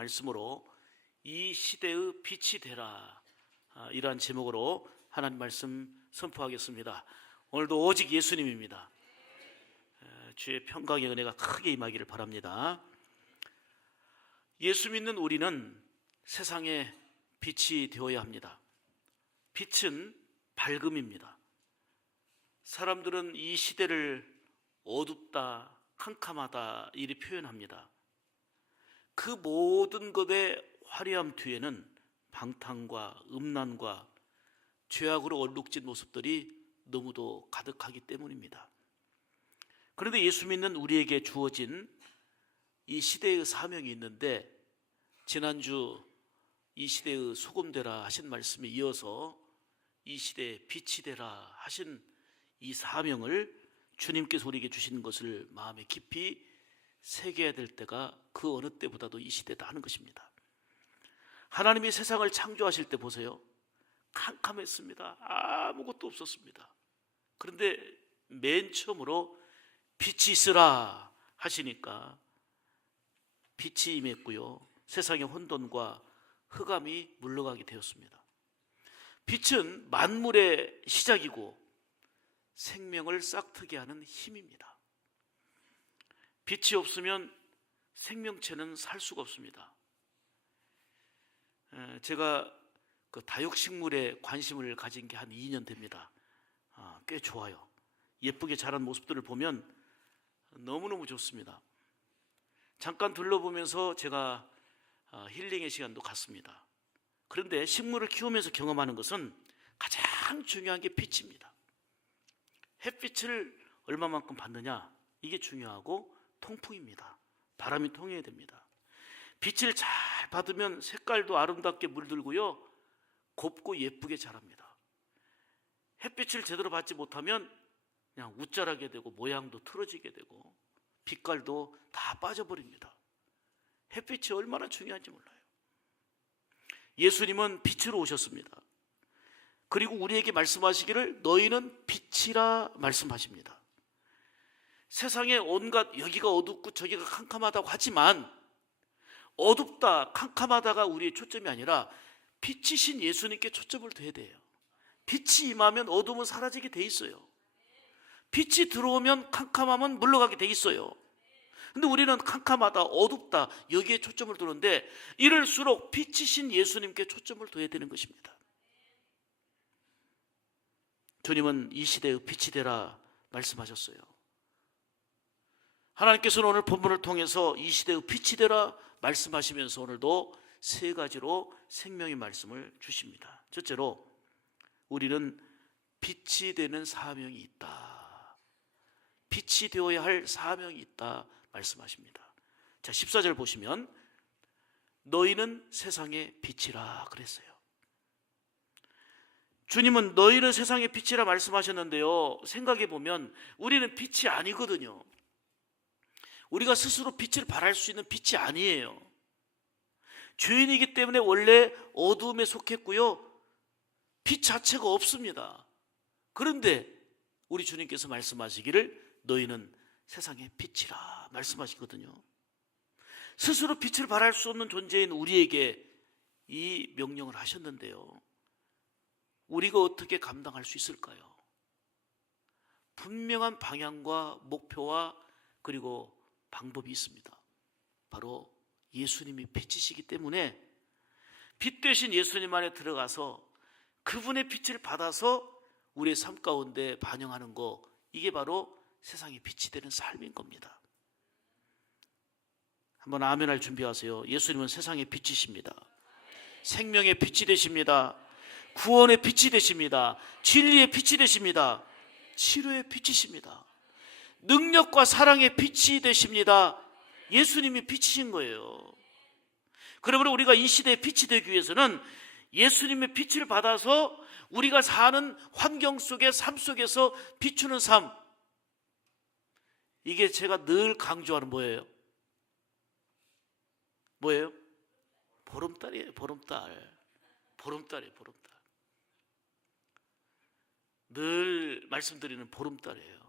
말씀으로 이 시대의 빛이 되라, 이러한 제목으로 하나님 말씀 선포하겠습니다. 오늘도 오직 예수님입니다. 주의 평강의 은혜가 크게 임하기를 바랍니다. 예수 믿는 우리는 세상의 빛이 되어야 합니다. 빛은 밝음입니다. 사람들은 이 시대를 어둡다, 캄캄하다 이리 표현합니다. 그 모든 것의 화려함 뒤에는 방탕과 음란과 죄악으로 얼룩진 모습들이 너무도 가득하기 때문입니다. 그런데 예수 믿는 우리에게 주어진 이 시대의 사명이 있는데, 지난주 이 시대의 소금 되라 하신 말씀에 이어서 이 시대의 빛이 되라 하신 이 사명을 주님께서 우리에게 주신 것을 마음에 깊이 새겨야 될 때가 그 어느 때보다도 이 시대다 하는 것입니다. 하나님이 세상을 창조하실 때 보세요. 캄캄했습니다. 아무것도 없었습니다. 그런데 맨 처음으로 빛이 있으라 하시니까 빛이 임했고요, 세상의 혼돈과 흑암이 물러가게 되었습니다. 빛은 만물의 시작이고 생명을 싹트게 하는 힘입니다. 빛이 없으면 생명체는 살 수가 없습니다. 제가 그 다육식물에 관심을 가진 게 한 2년 됩니다. 꽤 좋아요. 예쁘게 자란 모습들을 보면 너무너무 좋습니다. 잠깐 둘러보면서 제가 힐링의 시간도 갖습니다. 그런데 식물을 키우면서 경험하는 것은 가장 중요한 게 빛입니다. 햇빛을 얼마만큼 받느냐, 이게 중요하고 통풍입니다. 바람이 통해야 됩니다. 빛을 잘 받으면 색깔도 아름답게 물들고요, 곱고 예쁘게 자랍니다. 햇빛을 제대로 받지 못하면 그냥 웃자라게 되고 모양도 틀어지게 되고 빛깔도 다 빠져버립니다. 햇빛이 얼마나 중요한지 몰라요. 예수님은 빛으로 오셨습니다. 그리고 우리에게 말씀하시기를 너희는 빛이라 말씀하십니다. 세상에 온갖 여기가 어둡고 저기가 캄캄하다고 하지만 어둡다, 캄캄하다가 우리의 초점이 아니라 빛이신 예수님께 초점을 둬야 돼요. 빛이 임하면 어둠은 사라지게 돼 있어요. 빛이 들어오면 캄캄함은 물러가게 돼 있어요. 근데 우리는 캄캄하다, 어둡다 여기에 초점을 두는데, 이럴수록 빛이신 예수님께 초점을 둬야 되는 것입니다. 주님은 이 시대의 빛이 되라 말씀하셨어요. 하나님께서는 오늘 본문을 통해서 이 시대의 빛이 되라 말씀하시면서 오늘도 세 가지로 생명의 말씀을 주십니다. 첫째로, 우리는 빛이 되는 사명이 있다. 빛이 되어야 할 사명이 있다 말씀하십니다. 자, 14절 보시면 너희는 세상의 빛이라 그랬어요. 주님은 너희는 세상의 빛이라 말씀하셨는데요, 생각해 보면 우리는 빛이 아니거든요. 우리가 스스로 빛을 발할 수 있는 빛이 아니에요. 죄인이기 때문에 원래 어두움에 속했고요, 빛 자체가 없습니다. 그런데 우리 주님께서 말씀하시기를 너희는 세상의 빛이라 말씀하시거든요. 스스로 빛을 발할 수 없는 존재인 우리에게 이 명령을 하셨는데요, 우리가 어떻게 감당할 수 있을까요? 분명한 방향과 목표와 그리고 방법이 있습니다. 바로 예수님이 빛이시기 때문에 빛 되신 예수님 안에 들어가서 그분의 빛을 받아서 우리의 삶 가운데 반영하는 거, 이게 바로 세상의 빛이 되는 삶인 겁니다. 한번 아멘할 준비하세요. 예수님은 세상의 빛이십니다. 생명의 빛이 되십니다. 구원의 빛이 되십니다. 진리의 빛이 되십니다. 치료의 빛이십니다. 능력과 사랑의 빛이 되십니다. 예수님이 빛이신 거예요. 그러므로 우리가 이 시대의 빛이 되기 위해서는 예수님의 빛을 받아서 우리가 사는 환경 속에, 삶 속에서 비추는 삶, 이게 제가 늘 강조하는 뭐예요? 보름달이에요. 보름달이에요. 늘 말씀드리는 보름달이에요.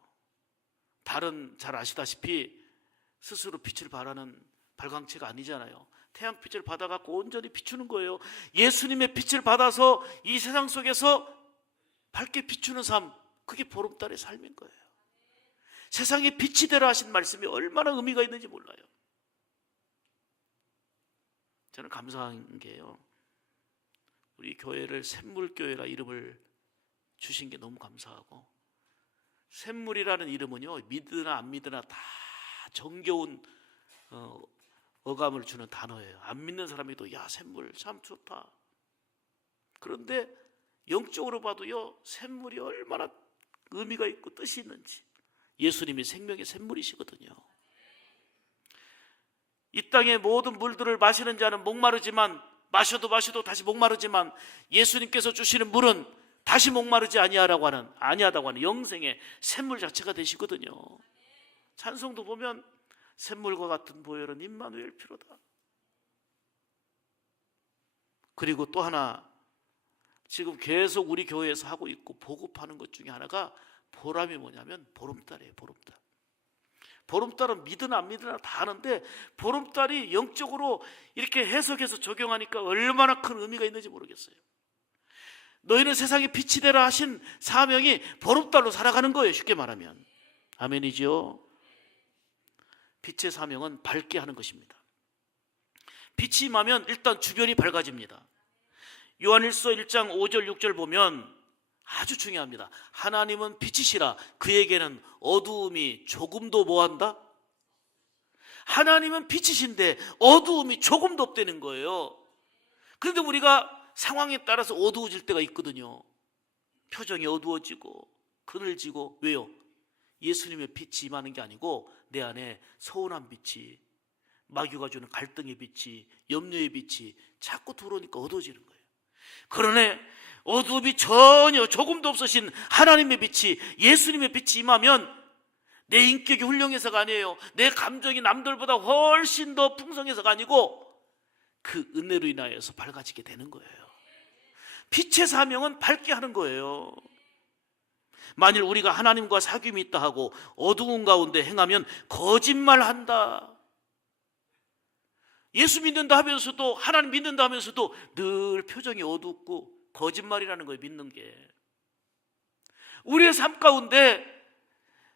달은 잘 아시다시피 스스로 빛을 발하는 발광체가 아니잖아요. 태양빛을 받아갖고 온전히 비추는 거예요. 예수님의 빛을 받아서 이 세상 속에서 밝게 비추는 삶, 그게 보름달의 삶인 거예요. 세상에 빛이 되라 하신 말씀이 얼마나 의미가 있는지 몰라요. 저는 감사한 게요, 우리 교회를 샘물교회라 이름을 주신 게 너무 감사하고, 샘물이라는 이름은요, 믿으나 안 믿으나 다 정겨운 어감을 주는 단어예요. 안 믿는 사람이도 야, 샘물 참 좋다. 그런데 영적으로 봐도요, 샘물이 얼마나 의미가 있고 뜻이 있는지. 예수님이 생명의 샘물이시거든요. 이 땅의 모든 물들을 마시는 자는 목마르지만, 마셔도 다시 목마르지만, 예수님께서 주시는 물은 다시 목마르지 아니하다고 하는 영생의 샘물 자체가 되시거든요. 찬송도 보면 샘물과 같은 보혈은 임마누엘 피로다. 그리고 또 하나, 지금 계속 우리 교회에서 하고 있고 보급하는 것 중에 하나가 보람이 뭐냐면 보름달이에요. 보름달. 보름달은 믿으나 안 믿으나 다 아는데, 보름달이 영적으로 이렇게 해석해서 적용하니까 얼마나 큰 의미가 있는지 모르겠어요. 너희는 세상에 빛이 되라 하신 사명이 보름달로 살아가는 거예요. 쉽게 말하면. 아멘이죠. 빛의 사명은 밝게 하는 것입니다. 빛이 임하면 일단 주변이 밝아집니다. 요한일서 1장 5절 6절 보면 아주 중요합니다. 하나님은 빛이시라 그에게는 어두움이 조금도 뭐한다? 하나님은 빛이신데 어두움이 조금도 없다는 거예요. 그런데 우리가 상황에 따라서 어두워질 때가 있거든요. 표정이 어두워지고 그늘지고. 왜요? 예수님의 빛이 임하는 게 아니고 내 안에 서운한 빛이, 마귀가 주는 갈등의 빛이, 염려의 빛이 자꾸 들어오니까 어두워지는 거예요. 그러네 어두움이 전혀 조금도 없으신 하나님의 빛이, 예수님의 빛이 임하면 내 인격이 훌륭해서가 아니에요. 내 감정이 남들보다 훨씬 더 풍성해서가 아니고 그 은혜로 인하여서 밝아지게 되는 거예요. 빛의 사명은 밝게 하는 거예요. 만일 우리가 하나님과 사귐이 있다 하고 어두운 가운데 행하면 거짓말한다. 예수 믿는다 하면서도, 하나님 믿는다 하면서도 늘 표정이 어둡고 거짓말이라는 거예요. 믿는 게. 우리의 삶 가운데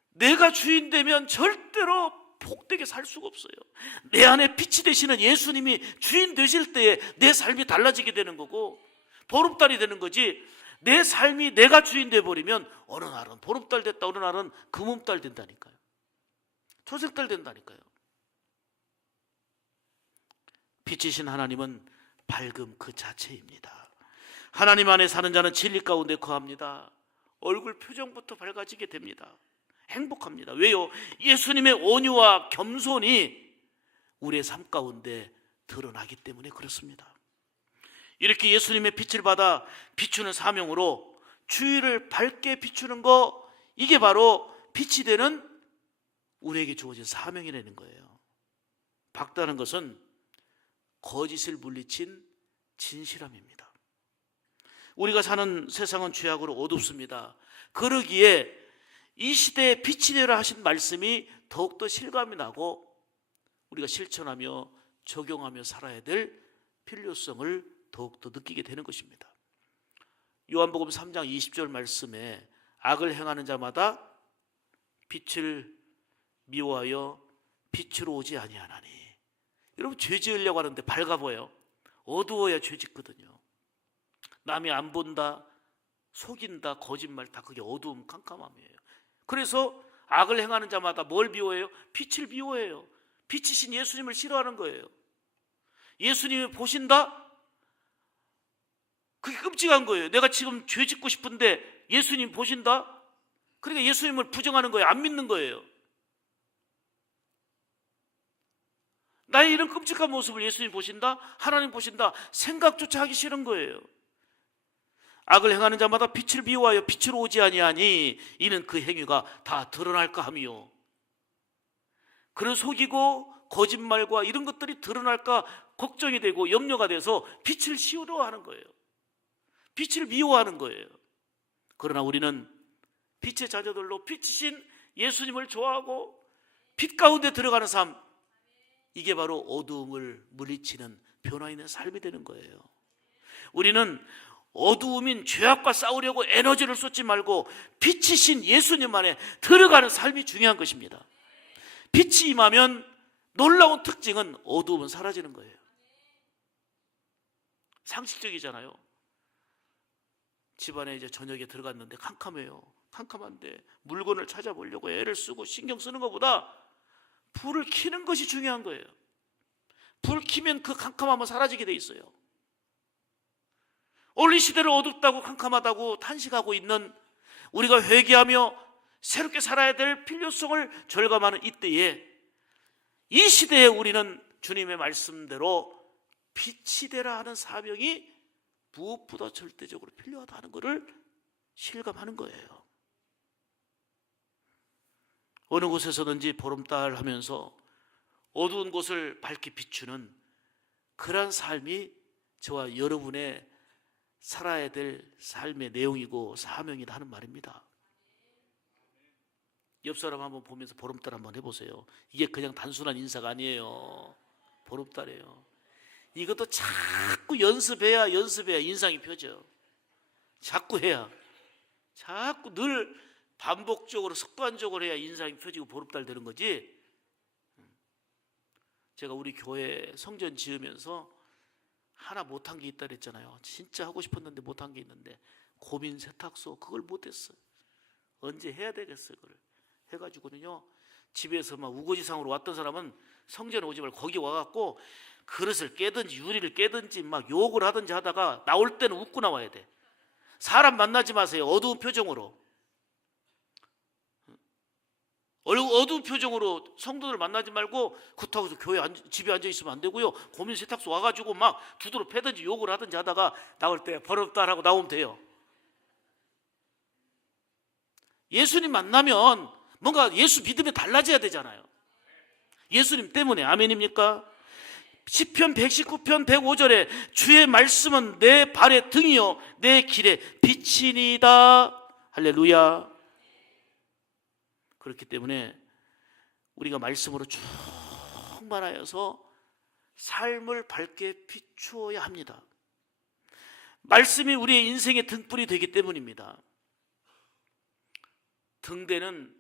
내가 주인 되면 절대로 복되게 살 수가 없어요. 내 안에 빛이 되시는 예수님이 주인 되실 때에 내 삶이 달라지게 되는 거고 보름달이 되는 거지, 내 삶이 내가 주인 돼버리면 어느 날은 보름달 됐다, 어느 날은 금음달 된다니까요. 초색달 된다니까요. 빛이신 하나님은 밝음 그 자체입니다. 하나님 안에 사는 자는 진리 가운데 거합니다. 얼굴 표정부터 밝아지게 됩니다. 행복합니다. 왜요? 예수님의 온유와 겸손이 우리의 삶 가운데 드러나기 때문에 그렇습니다. 이렇게 예수님의 빛을 받아 비추는 사명으로 주위를 밝게 비추는 거, 이게 바로 빛이 되는 우리에게 주어진 사명이라는 거예요. 밝다는 것은 거짓을 물리친 진실함입니다. 우리가 사는 세상은 죄악으로 어둡습니다. 그러기에 이 시대에 빛이 되라 하신 말씀이 더욱더 실감이 나고 우리가 실천하며 적용하며 살아야 될 필요성을 더욱더 느끼게 되는 것입니다. 요한복음 3장 20절 말씀에 악을 행하는 자마다 빛을 미워하여 빛으로 오지 아니하나니. 여러분, 죄 지으려고 하는데 밝아 보여요. 어두워야 죄 짓거든요. 남이 안 본다, 속인다, 거짓말, 다 그게 어두움, 캄캄함이에요. 그래서 악을 행하는 자마다 뭘 미워해요? 빛을 미워해요. 빛이신 예수님을 싫어하는 거예요. 예수님이 보신다? 그게 끔찍한 거예요. 내가 지금 죄 짓고 싶은데 예수님 보신다? 그러니까 예수님을 부정하는 거예요. 안 믿는 거예요. 나의 이런 끔찍한 모습을 예수님 보신다? 하나님 보신다? 생각조차 하기 싫은 거예요. 악을 행하는 자마다 빛을 미워하여 빛으로 오지 아니하니 이는 그 행위가 다 드러날까 함이요. 그를 속이고 거짓말과 이런 것들이 드러날까 걱정이 되고 염려가 돼서 빛을 싫어하는 거예요. 빛을 미워하는 거예요. 그러나 우리는 빛의 자녀들로 빛이신 예수님을 좋아하고 빛 가운데 들어가는 삶, 이게 바로 어두움을 물리치는 변화 있는 삶이 되는 거예요. 우리는 어두움인 죄악과 싸우려고 에너지를 쏟지 말고 빛이신 예수님 안에 들어가는 삶이 중요한 것입니다. 빛이 임하면 놀라운 특징은 어두움은 사라지는 거예요. 상식적이잖아요. 집안에 이제 저녁에 들어갔는데 캄캄해요. 캄캄한데 물건을 찾아보려고 애를 쓰고 신경 쓰는 것보다 불을 켜는 것이 중요한 거예요. 불 켜면 그 캄캄함은 사라지게 돼 있어요. 오늘 이 시대를 어둡다고 캄캄하다고 탄식하고 있는 우리가 회개하며 새롭게 살아야 될 필요성을 절감하는 이때에 이 시대에 우리는 주님의 말씀대로 빛이 되라 하는 사명이 무엇보다 절대적으로 필요하다는 것을 실감하는 거예요. 어느 곳에서든지 보름달 하면서 어두운 곳을 밝게 비추는 그러한 삶이 저와 여러분의 살아야 될 삶의 내용이고 사명이다 하는 말입니다. 옆 사람 한번 보면서 보름달 한번 해보세요. 이게 그냥 단순한 인사가 아니에요. 보름달이에요. 이것도 자꾸 연습해야 인상이 펴져. 자꾸 해야, 자꾸 늘 반복적으로 습관적으로 해야 인상이 펴지고 보름달 되는 거지. 제가 우리 교회 성전 지으면서 하나 못한 게 있다 그랬잖아요. 진짜 하고 싶었는데 못한 게 있는데 고민 세탁소 그걸 못했어요. 언제 해야 되겠어요. 그걸 해가지고는요, 집에서 막 우거지상으로 왔던 사람은 성전에 오지 말고 거기 와갖고 그릇을 깨든지 유리를 깨든지 막 욕을 하든지 하다가 나올 때는 웃고 나와야 돼. 사람 만나지 마세요. 어두운 표정으로. 어두운 표정으로 성도들 만나지 말고 그렇다고 해서 집에 앉아 있으면 안 되고요. 고민 세탁소 와가지고 막 두드러 패든지 욕을 하든지 하다가 나올 때 버릇다 하고 나오면 돼요. 예수님 만나면 뭔가 예수 믿으면 달라져야 되잖아요. 예수님 때문에. 아멘입니까? 시편 119편 105절에 주의 말씀은 내 발의 등이요 내 길에 빛이니이다. 할렐루야. 그렇기 때문에 우리가 말씀으로 충만하여서 삶을 밝게 비추어야 합니다. 말씀이 우리의 인생의 등불이 되기 때문입니다. 등대는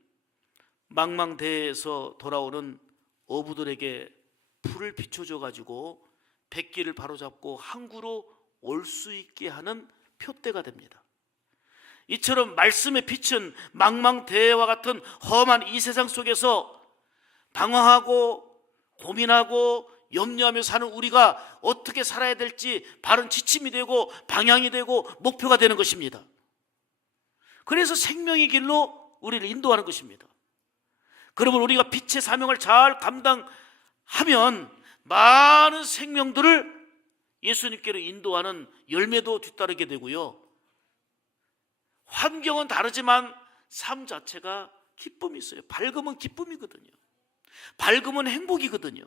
망망대해에서 돌아오는 어부들에게 불을 비춰줘 가지고 백기를 바로잡고 항구로 올 수 있게 하는 표대가 됩니다. 이처럼 말씀의 빛은 망망대해와 같은 험한 이 세상 속에서 방황하고 고민하고 염려하며 사는 우리가 어떻게 살아야 될지 바른 지침이 되고 방향이 되고 목표가 되는 것입니다. 그래서 생명의 길로 우리를 인도하는 것입니다. 그러면 우리가 빛의 사명을 잘 감당하면 많은 생명들을 예수님께로 인도하는 열매도 뒤따르게 되고요, 환경은 다르지만 삶 자체가 기쁨이 있어요. 밝음은 기쁨이거든요. 밝음은 행복이거든요.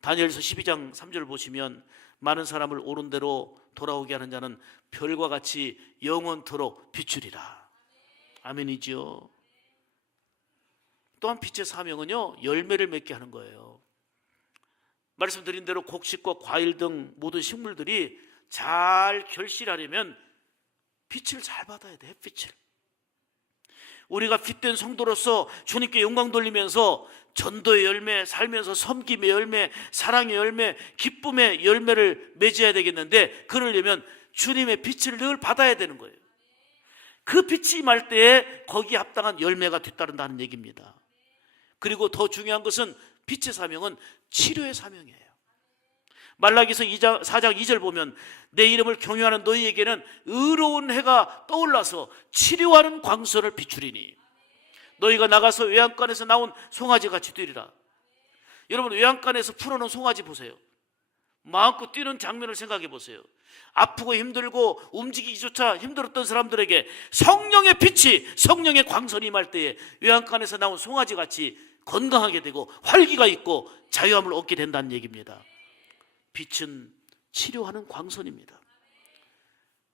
다니엘서 12장 3절 보시면 많은 사람을 옳은 대로 돌아오게 하는 자는 별과 같이 영원토록 비추리라. 아멘이죠. 또한 빛의 사명은요, 열매를 맺게 하는 거예요. 말씀드린 대로 곡식과 과일 등 모든 식물들이 잘 결실하려면 빛을 잘 받아야 돼. 햇빛을. 우리가 빛된 성도로서 주님께 영광 돌리면서 전도의 열매, 살면서 섬김의 열매, 사랑의 열매, 기쁨의 열매를 맺어야 되겠는데, 그러려면 주님의 빛을 늘 받아야 되는 거예요. 그 빛이 임할 때에 거기에 합당한 열매가 뒤따른다는 얘기입니다. 그리고 더 중요한 것은 빛의 사명은 치료의 사명이에요. 말라기서 4장 2절 보면 내 이름을 경외하는 너희에게는 의로운 해가 떠올라서 치료하는 광선을 비추리니 너희가 나가서 외양간에서 나온 송아지같이 뛰리라. 여러분, 외양간에서 풀어놓은 송아지 보세요. 마음껏 뛰는 장면을 생각해 보세요. 아프고 힘들고 움직이기조차 힘들었던 사람들에게 성령의 빛이, 성령의 광선이 임할 때에 외양간에서 나온 송아지같이 건강하게 되고 활기가 있고 자유함을 얻게 된다는 얘기입니다. 빛은 치료하는 광선입니다.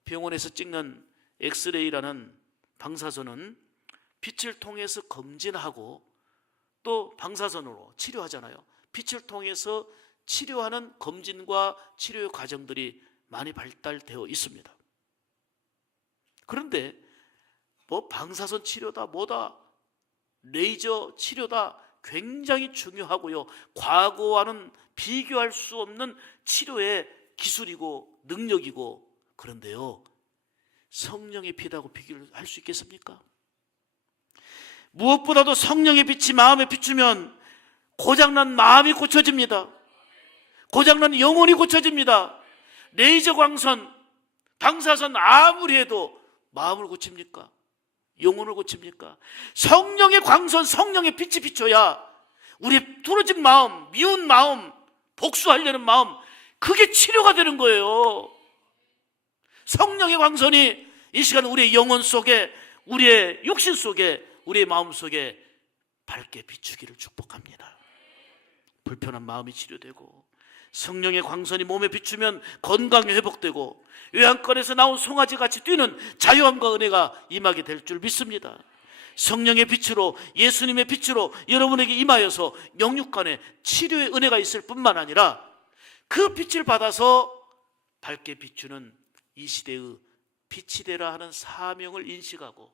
병원에서 찍는 엑스레이라는 방사선은 빛을 통해서 검진하고 또 방사선으로 치료하잖아요. 빛을 통해서 치료하는 검진과 치료의 과정들이 많이 발달되어 있습니다. 그런데 뭐 방사선 치료다 뭐다 레이저 치료다 굉장히 중요하고요. 과거와는 비교할 수 없는 치료의 기술이고 능력이고, 그런데요, 성령의 빛하고 비교를 할 수 있겠습니까? 무엇보다도 성령의 빛이 마음에 비추면 고장난 마음이 고쳐집니다. 고장난 영혼이 고쳐집니다. 레이저 광선, 방사선 아무리 해도 마음을 고칩니까? 영혼을 고칩니까? 성령의 광선, 성령의 빛이 비춰야 우리의 뚫어진 마음, 미운 마음, 복수하려는 마음, 그게 치료가 되는 거예요. 성령의 광선이 이 시간 우리의 영혼 속에, 우리의 육신 속에, 우리의 마음 속에 밝게 비추기를 축복합니다. 불편한 마음이 치료되고, 성령의 광선이 몸에 비추면 건강이 회복되고, 요한권에서 나온 송아지같이 뛰는 자유함과 은혜가 임하게 될 줄 믿습니다. 성령의 빛으로, 예수님의 빛으로 여러분에게 임하여서 영육간에 치료의 은혜가 있을 뿐만 아니라 그 빛을 받아서 밝게 비추는 이 시대의 빛이 되라 하는 사명을 인식하고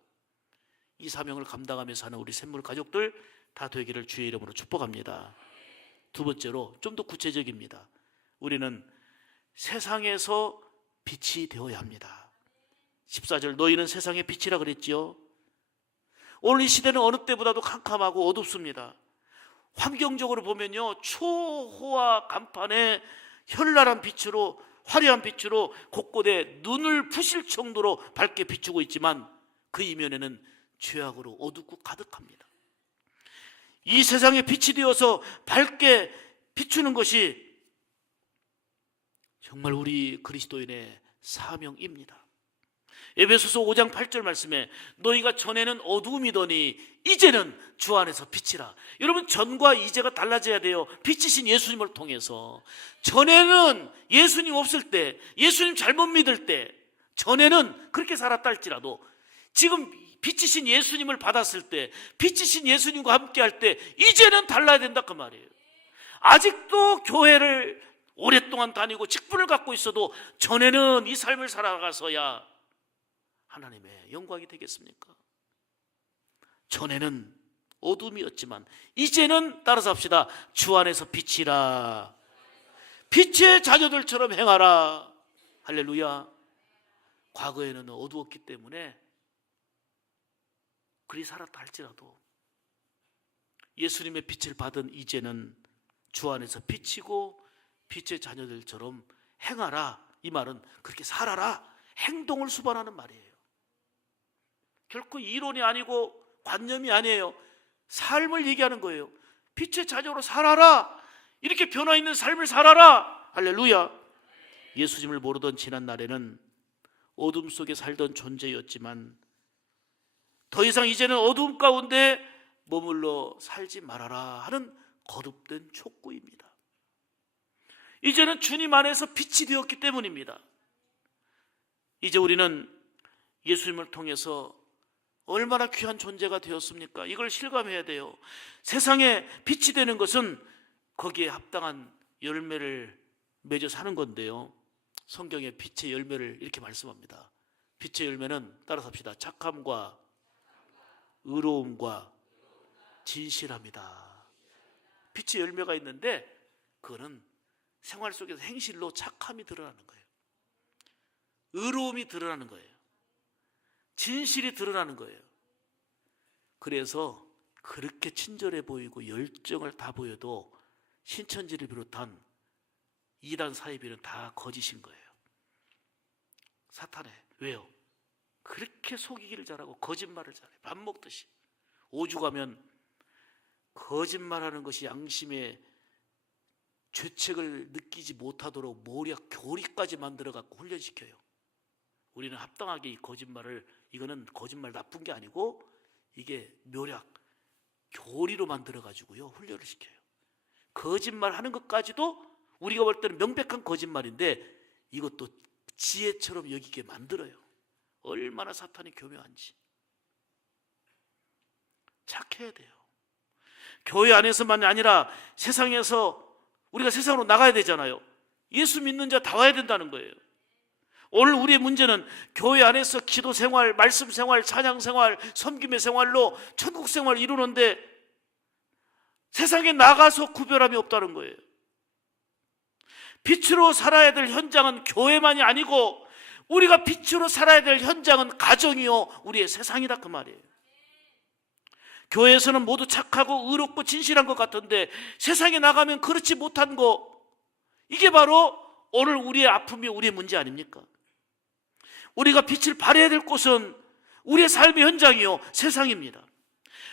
이 사명을 감당하며 사는 우리 샘물 가족들 다 되기를 주의 이름으로 축복합니다. 두 번째로 좀 더 구체적입니다. 우리는 세상에서 빛이 되어야 합니다. 14절, 너희는 세상의 빛이라 그랬지요. 오늘 이 시대는 어느 때보다도 캄캄하고 어둡습니다. 환경적으로 보면요, 초호화 간판에 현란한 빛으로, 화려한 빛으로 곳곳에 눈을 부실 정도로 밝게 비추고 있지만 그 이면에는 죄악으로 어둡고 가득합니다. 이 세상에 빛이 되어서 밝게 비추는 것이 정말 우리 그리스도인의 사명입니다. 에베소서 5장 8절 말씀에 너희가 전에는 어두움이더니 이제는 주 안에서 빛이라. 여러분, 전과 이제가 달라져야 돼요. 빛이신 예수님을 통해서. 전에는 예수님 없을 때, 예수님 잘못 믿을 때, 전에는 그렇게 살았다 할지라도 지금 빛이신 예수님을 받았을 때, 빛이신 예수님과 함께 할 때 이제는 달라야 된다 그 말이에요. 아직도 교회를 오랫동안 다니고 직분을 갖고 있어도 전에는 이 삶을 살아가서야 하나님의 영광이 되겠습니까? 전에는 어둠이었지만 이제는, 따라서 합시다, 주 안에서 빛이라. 빛의 자녀들처럼 행하라. 할렐루야. 과거에는 어두웠기 때문에 그리 살았다 할지라도 예수님의 빛을 받은 이제는 주 안에서 빛이고 빛의 자녀들처럼 행하라. 이 말은 그렇게 살아라, 행동을 수반하는 말이에요. 결코 이론이 아니고 관념이 아니에요. 삶을 얘기하는 거예요. 빛의 자녀로 살아라. 이렇게 변화 있는 삶을 살아라. 할렐루야. 예수님을 모르던 지난 날에는 어둠 속에 살던 존재였지만 더 이상 이제는 어둠 가운데 머물러 살지 말아라 하는 거듭된 촉구입니다. 이제는 주님 안에서 빛이 되었기 때문입니다. 이제 우리는 예수님을 통해서 얼마나 귀한 존재가 되었습니까? 이걸 실감해야 돼요. 세상에 빛이 되는 것은 거기에 합당한 열매를 맺어 사는 건데요, 성경에 빛의 열매를 이렇게 말씀합니다. 빛의 열매는, 따라서 합시다, 착함과 의로움과 진실함이다. 빛의 열매가 있는데 그거는 생활 속에서 행실로 착함이 드러나는 거예요. 의로움이 드러나는 거예요. 진실이 드러나는 거예요. 그래서 그렇게 친절해 보이고 열정을 다 보여도 신천지를 비롯한 이단 사이비는 다 거짓인 거예요. 사탄에. 왜요? 그렇게 속이기를 잘하고 거짓말을 잘해. 밥 먹듯이. 오죽하면 거짓말하는 것이 양심의 죄책을 느끼지 못하도록 모략, 교리까지 만들어갖고 훈련시켜요. 우리는 합당하게 이 거짓말을, 이거는 거짓말 나쁜 게 아니고 이게 묘략, 교리로 만들어가지고요 훈련을 시켜요. 거짓말하는 것까지도 우리가 볼 때는 명백한 거짓말인데 이것도 지혜처럼 여기게 만들어요. 얼마나 사탄이 교묘한지. 착해야 돼요. 교회 안에서만이 아니라 세상에서 우리가 세상으로 나가야 되잖아요. 예수 믿는 자 다 와야 된다는 거예요. 오늘 우리의 문제는 교회 안에서 기도 생활, 말씀 생활, 찬양 생활, 섬김의 생활로 천국 생활을 이루는데 세상에 나가서 구별함이 없다는 거예요. 빛으로 살아야 될 현장은 교회만이 아니고 우리가 빛으로 살아야 될 현장은 가정이요 우리의 세상이다, 그 말이에요. 교회에서는 모두 착하고 의롭고 진실한 것 같은데 세상에 나가면 그렇지 못한 거, 이게 바로 오늘 우리의 아픔이 우리의 문제 아닙니까? 우리가 빛을 발해야 될 곳은 우리의 삶의 현장이요 세상입니다.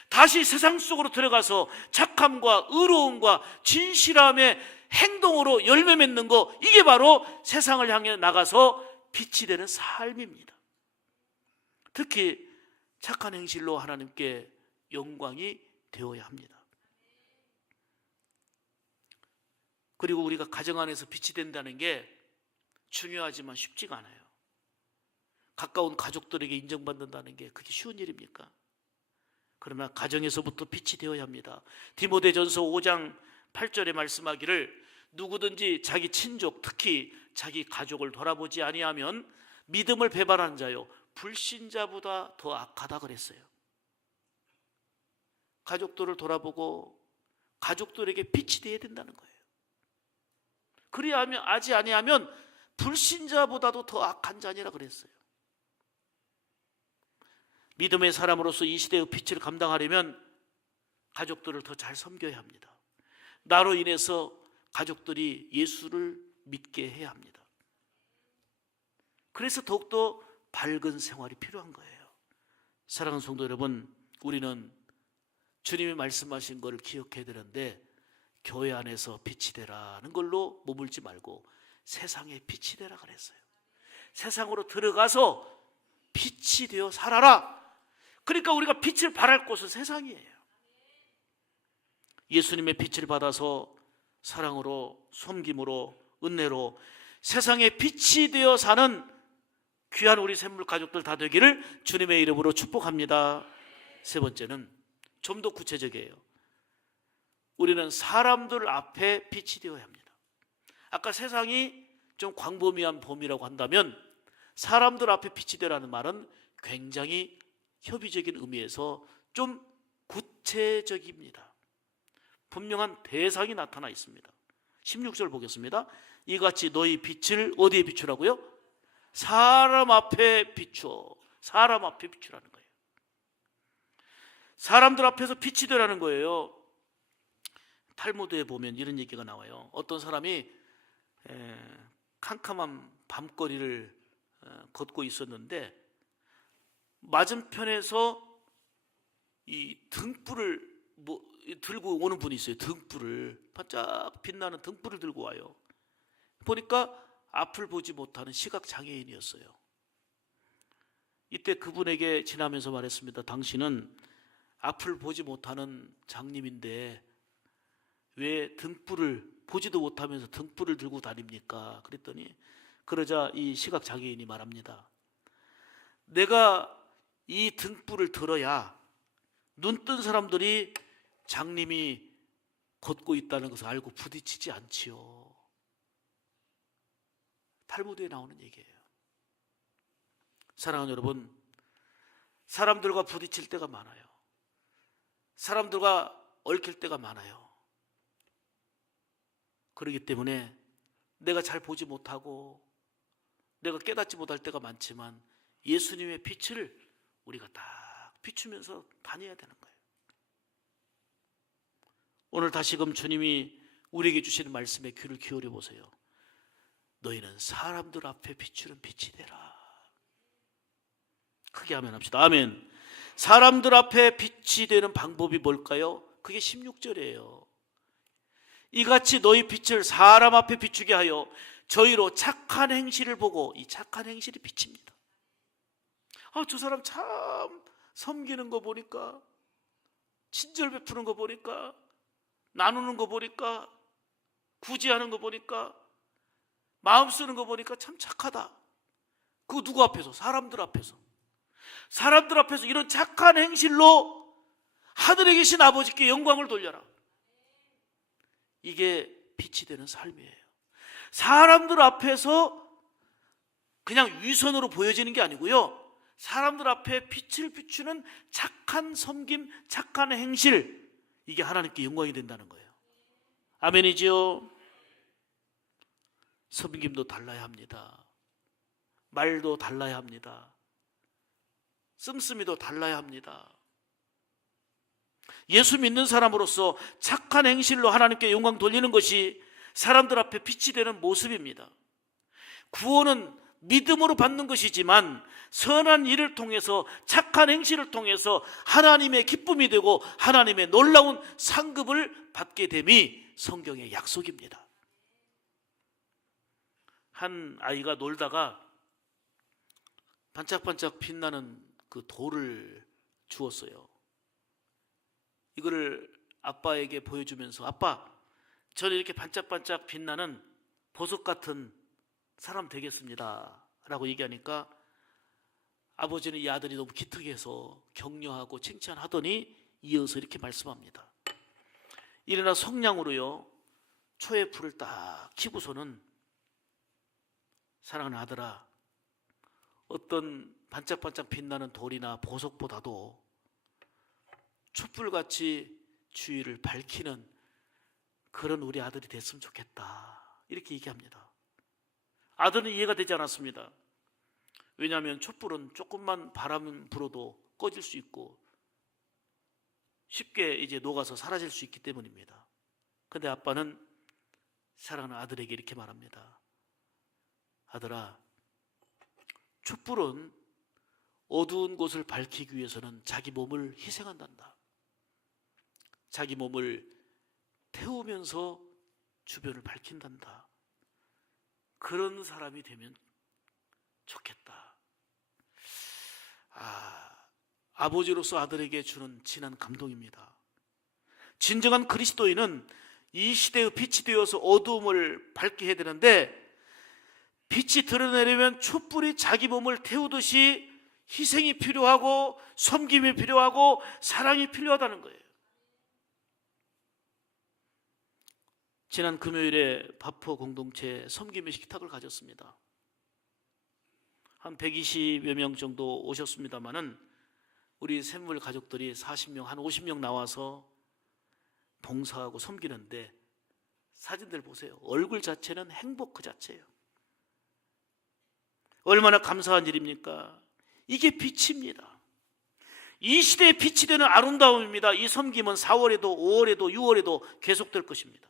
다시 세상 속으로 들어가서 착함과 의로움과 진실함의 행동으로 열매 맺는 거, 이게 바로 세상을 향해 나가서 빛이 되는 삶입니다. 특히 착한 행실로 하나님께 영광이 되어야 합니다. 그리고 우리가 가정 안에서 빛이 된다는 게 중요하지만 쉽지가 않아요. 가까운 가족들에게 인정받는다는 게 그게 쉬운 일입니까? 그러나 가정에서부터 빛이 되어야 합니다. 디모데전서 5장 8절에 말씀하기를 누구든지 자기 친족, 특히 자기 가족을 돌아보지 아니하면 믿음을 배반한 자요 불신자보다 더 악하다 그랬어요. 가족들을 돌아보고 가족들에게 빛이 되어야 된다는 거예요. 그리하면 아지 아니하면 불신자보다도 더 악한 자니라 그랬어요. 믿음의 사람으로서 이 시대의 빛을 감당하려면 가족들을 더 잘 섬겨야 합니다. 나로 인해서 가족들이 예수를 믿게 해야 합니다. 그래서 더욱더 밝은 생활이 필요한 거예요. 사랑하는 성도 여러분, 우리는 주님이 말씀하신 것을 기억해야 되는데 교회 안에서 빛이 되라는 걸로 머물지 말고 세상에 빛이 되라 그랬어요. 세상으로 들어가서 빛이 되어 살아라. 그러니까 우리가 빛을 발할 곳은 세상이에요. 예수님의 빛을 받아서 사랑으로, 섬김으로, 은혜로 세상에 빛이 되어 사는 귀한 우리 샘물 가족들 다 되기를 주님의 이름으로 축복합니다. 세 번째는 좀 더 구체적이에요. 우리는 사람들 앞에 빛이 되어야 합니다. 아까 세상이 좀 광범위한 범위라고 한다면 사람들 앞에 빛이 되라는 말은 굉장히 협의적인 의미에서 좀 구체적입니다. 분명한 대상이 나타나 있습니다. 16절 보겠습니다. 이같이 너희 빛을 어디에 비추라고요? 사람 앞에 비추어. 사람 앞에 비추라는 거예요. 사람들 앞에서 빛이 되라는 거예요. 탈무드에 보면 이런 얘기가 나와요. 어떤 사람이 캄캄한 밤거리를 걷고 있었는데 맞은편에서 이 등불을 들고 오는 분이 있어요. 등불을, 반짝 빛나는 등불을 들고 와요. 보니까 앞을 보지 못하는 시각장애인이었어요. 이때 그분에게 지나면서 말했습니다. 당신은 앞을 보지 못하는 장님인데 왜 등불을 보지도 못하면서 등불을 들고 다닙니까? 그랬더니 그러자 이 시각장애인이 말합니다. 내가 이 등불을 들어야 눈뜬 사람들이 장님이 걷고 있다는 것을 알고 부딪히지 않지요. 탈무드에 나오는 얘기예요. 사랑하는 여러분, 사람들과 부딪힐 때가 많아요. 사람들과 얽힐 때가 많아요. 그렇기 때문에 내가 잘 보지 못하고 내가 깨닫지 못할 때가 많지만 예수님의 빛을 우리가 딱 비추면서 다녀야 되는 거예요. 오늘 다시금 주님이 우리에게 주시는 말씀에 귀를 기울여 보세요. 너희는 사람들 앞에 비추는 빛이 되라. 크게 아멘 합시다. 아멘. 사람들 앞에 빛이 되는 방법이 뭘까요? 그게 16절이에요. 이같이 너희 빛을 사람 앞에 비추게 하여 저희로 착한 행실을 보고, 이 착한 행실이 빛입니다. 저 사람 참 섬기는 거 보니까, 친절 베푸는 거 보니까, 나누는 거 보니까, 구제하는 거 보니까, 마음 쓰는 거 보니까 참 착하다. 그거 누구 앞에서? 사람들 앞에서. 사람들 앞에서 이런 착한 행실로 하늘에 계신 아버지께 영광을 돌려라. 이게 빛이 되는 삶이에요. 사람들 앞에서 그냥 위선으로 보여지는 게 아니고요, 사람들 앞에 빛을 비추는 착한 섬김, 착한 행실, 이게 하나님께 영광이 된다는 거예요. 아멘이지요? 섬김도 달라야 합니다. 말도 달라야 합니다. 씀씀이도 달라야 합니다. 예수 믿는 사람으로서 착한 행실로 하나님께 영광 돌리는 것이 사람들 앞에 빛이 되는 모습입니다. 구원은 믿음으로 받는 것이지만 선한 일을 통해서, 착한 행실을 통해서 하나님의 기쁨이 되고 하나님의 놀라운 상급을 받게 됨이 성경의 약속입니다. 한 아이가 놀다가 반짝반짝 빛나는 그 돌을 주었어요. 이거를 아빠에게 보여주면서, 아빠, 저는 이렇게 반짝반짝 빛나는 보석 같은 사람 되겠습니다 라고 얘기하니까 아버지는 이 아들이 너무 기특해서 격려하고 칭찬하더니 이어서 이렇게 말씀합니다. 일어나 성냥으로요, 초의 불을 딱 켜고서는, 사랑하는 아들아, 어떤 반짝반짝 빛나는 돌이나 보석보다도 촛불같이 주위를 밝히는 그런 우리 아들이 됐으면 좋겠다, 이렇게 얘기합니다. 아들은 이해가 되지 않았습니다. 왜냐하면 촛불은 조금만 바람 불어도 꺼질 수 있고 쉽게 이제 녹아서 사라질 수 있기 때문입니다. 그런데 아빠는 사랑하는 아들에게 이렇게 말합니다. 아들아, 촛불은 어두운 곳을 밝히기 위해서는 자기 몸을 희생한단다. 자기 몸을 태우면서 주변을 밝힌단다. 그런 사람이 되면 좋겠다. 아버지로서 아들에게 주는 진한 감동입니다. 진정한 그리스도인은 이 시대의 빛이 되어서 어두움을 밝게 해야 되는데, 빛이 드러내려면 촛불이 자기 몸을 태우듯이 희생이 필요하고 섬김이 필요하고 사랑이 필요하다는 거예요. 지난 금요일에 바포 공동체 섬김의 식탁을 가졌습니다. 한 120여 명 정도 오셨습니다마는 우리 샘물 가족들이 40명, 한 50명 나와서 봉사하고 섬기는데, 사진들 보세요. 얼굴 자체는 행복 그 자체예요. 얼마나 감사한 일입니까? 이게 빛입니다. 이 시대의 빛이 되는 아름다움입니다. 이 섬김은 4월에도 5월에도 6월에도 계속될 것입니다.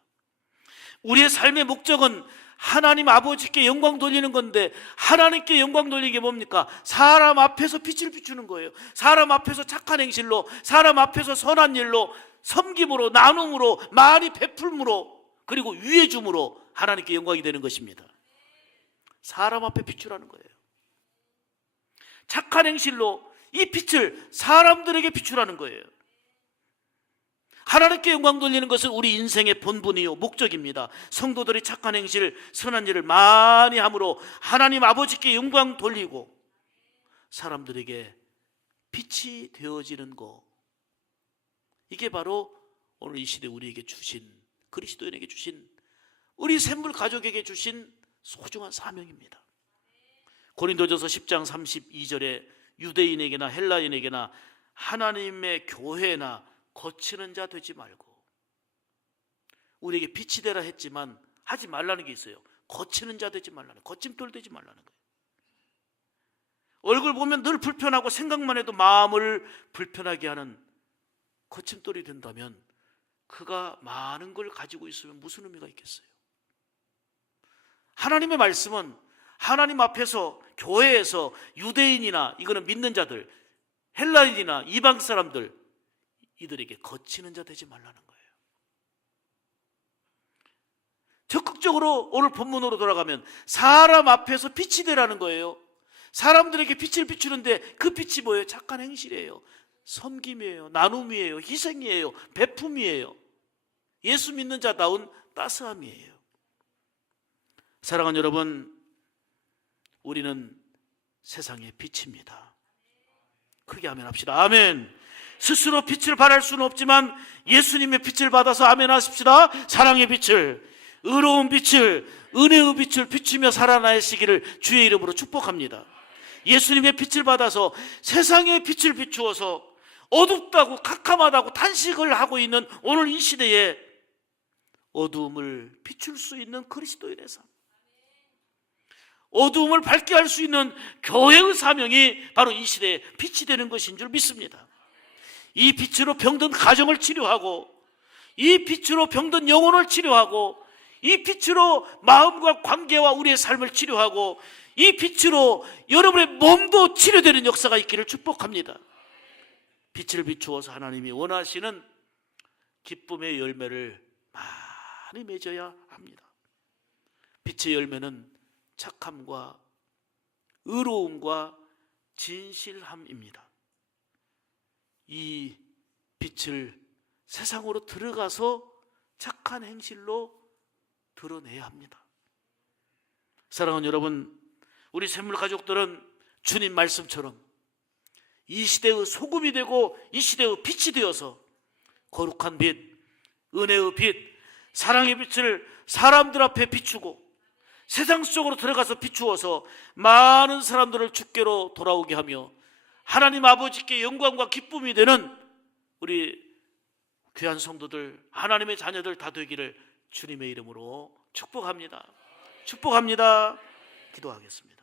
우리의 삶의 목적은 하나님 아버지께 영광 돌리는 건데, 하나님께 영광 돌리는 게 뭡니까? 사람 앞에서 빛을 비추는 거예요. 사람 앞에서 착한 행실로, 사람 앞에서 선한 일로, 섬김으로, 나눔으로, 많이 베풀므로, 그리고 위해 줌으로 하나님께 영광이 되는 것입니다. 사람 앞에 비추라는 거예요. 착한 행실로 이 빛을 사람들에게 비추라는 거예요. 하나님께 영광 돌리는 것은 우리 인생의 본분이요, 목적입니다. 성도들이 착한 행실, 선한 일을 많이 함으로 하나님 아버지께 영광 돌리고 사람들에게 빛이 되어지는 것, 이게 바로 오늘 이 시대 우리에게 주신, 그리스도인에게 주신, 우리 샘물 가족에게 주신 소중한 사명입니다. 고린도전서 10장 32절에 유대인에게나 헬라인에게나 하나님의 교회나 거치는 자 되지 말고, 우리에게 빛이 되라 했지만 하지 말라는 게 있어요. 거치는 자 되지 말라는, 거침돌 되지 말라는 거예요. 얼굴 보면 늘 불편하고 생각만 해도 마음을 불편하게 하는 거침돌이 된다면 그가 많은 걸 가지고 있으면 무슨 의미가 있겠어요? 하나님의 말씀은 하나님 앞에서, 교회에서 유대인이나, 이거는 믿는 자들, 헬라인이나 이방 사람들, 이들에게 거치는 자 되지 말라는 거예요. 적극적으로 오늘 본문으로 돌아가면 사람 앞에서 빛이 되라는 거예요. 사람들에게 빛을 비추는데 그 빛이 뭐예요? 착한 행실이에요. 섬김이에요. 나눔이에요. 희생이에요. 베품이에요. 예수 믿는 자다운 따스함이에요. 사랑하는 여러분, 우리는 세상의 빛입니다. 크게 아멘 합시다. 아멘. 스스로 빛을 발할 수는 없지만 예수님의 빛을 받아서 아멘 하십시다. 사랑의 빛을, 의로운 빛을, 은혜의 빛을 비추며 살아나시기를 주의 이름으로 축복합니다. 예수님의 빛을 받아서 세상의 빛을 비추어서 어둡다고 캄캄하다고 탄식을 하고 있는 오늘 이 시대에 어두움을 비출 수 있는 그리스도인의 삶, 어두움을 밝게 할 수 있는 교회의 사명이 바로 이 시대에 빛이 되는 것인 줄 믿습니다. 이 빛으로 병든 가정을 치료하고, 이 빛으로 병든 영혼을 치료하고, 이 빛으로 마음과 관계와 우리의 삶을 치료하고, 이 빛으로 여러분의 몸도 치료되는 역사가 있기를 축복합니다. 빛을 비추어서 하나님이 원하시는 기쁨의 열매를 많이 맺어야 합니다. 빛의 열매는 착함과 의로움과 진실함입니다. 이 빛을 세상으로 들어가서 착한 행실로 드러내야 합니다. 사랑하는 여러분, 우리 샘물 가족들은 주님 말씀처럼 이 시대의 소금이 되고 이 시대의 빛이 되어서 거룩한 빛, 은혜의 빛, 사랑의 빛을 사람들 앞에 비추고 세상 속으로 들어가서 비추어서 많은 사람들을 주께로 돌아오게 하며 하나님 아버지께 영광과 기쁨이 되는 우리 귀한 성도들, 하나님의 자녀들 다 되기를 주님의 이름으로 축복합니다. 축복합니다. 기도하겠습니다.